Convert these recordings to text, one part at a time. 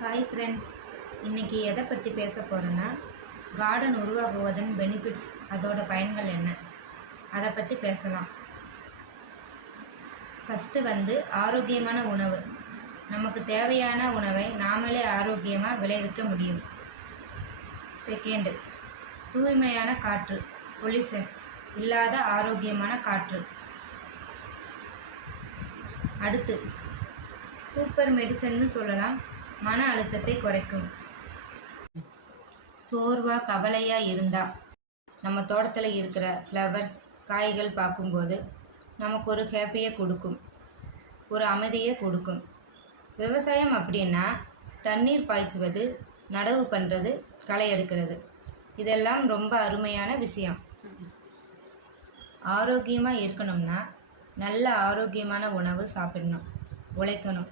Hi friends, இன்றைக்கி எதை பற்றி பேச போகிறேன்னா கார்டன் உருவாகுவதன் பெனிஃபிட்ஸ், அதோட பயன்கள் என்ன, அதை பற்றி பேசலாம். ஃபஸ்ட்டு ஆரோக்கியமான உணவு. நமக்கு தேவையான உணவை நாமளே ஆரோக்கியமாக விளைவிக்க முடியும். செகண்டு, தூய்மையான காற்று, பொல்யூஷன் இல்லாத ஆரோக்கியமான காற்று. அடுத்து சூப்பர் மெடிசன்னு சொல்லலாம், மன அழுத்தத்தை குறைக்கும். சோர்வாக கவலையாக இருந்தால் நம்ம தோட்டத்தில் இருக்கிற ஃப்ளவர்ஸ், காய்கள் பார்க்கும்போது நமக்கு ஒரு ஹாப்பியை கொடுக்கும், ஒரு அமைதியை கொடுக்கும். விவசாயம் அப்படின்னா தண்ணீர் பாய்ச்சுவது, நடவு பண்ணுறது, களை எடுக்கிறது, இதெல்லாம் ரொம்ப அருமையான விஷயம். ஆரோக்கியமாக இருக்கணும்னா நல்ல ஆரோக்கியமான உணவு சாப்பிடணும், உழைக்கணும்,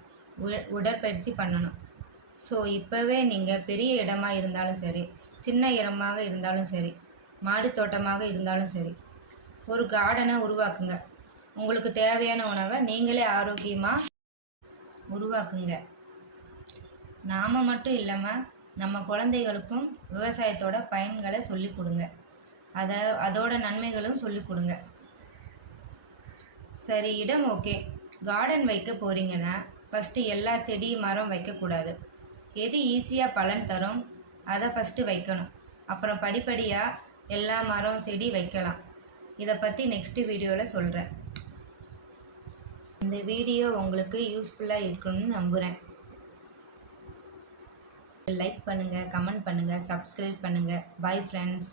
உடற்பயிற்சி பண்ணணும். ஸோ இப்போவே நீங்கள் பெரிய இடமா இருந்தாலும் சரி, சின்ன இடமாக இருந்தாலும் சரி, மாடி தோட்டமாக இருந்தாலும் சரி, ஒரு கார்டனை உருவாக்குங்க. உங்களுக்கு தேவையான உணவை நீங்களே ஆரோக்கியமாக உருவாக்குங்க. நாம் மட்டும் இல்லாமல் நம்ம குழந்தைகளுக்கும் விவசாயத்தோட பயன்களை சொல்லிக் கொடுங்க, அதோட நன்மைகளும் சொல்லிக் கொடுங்க. சரி, இடம் ஓகே. கார்டன் வைக்க போகிறீங்கன்னா ஃபஸ்ட்டு எல்லா செடி மரம் வைக்கக்கூடாது. எது ஈஸியாக பலன் தரும் அதை ஃபஸ்ட்டு வைக்கணும். அப்புறம் படிப்படியாக எல்லா மரம் செடி வைக்கலாம். இதை பற்றி நெக்ஸ்ட்டு வீடியோவில் சொல்கிறேன். இந்த வீடியோ உங்களுக்கு யூஸ்ஃபுல்லாக இருக்குன்னு நம்புகிறேன். லைக் பண்ணுங்கள், கமெண்ட் பண்ணுங்கள், சப்ஸ்கிரைப் பண்ணுங்கள். Bye friends.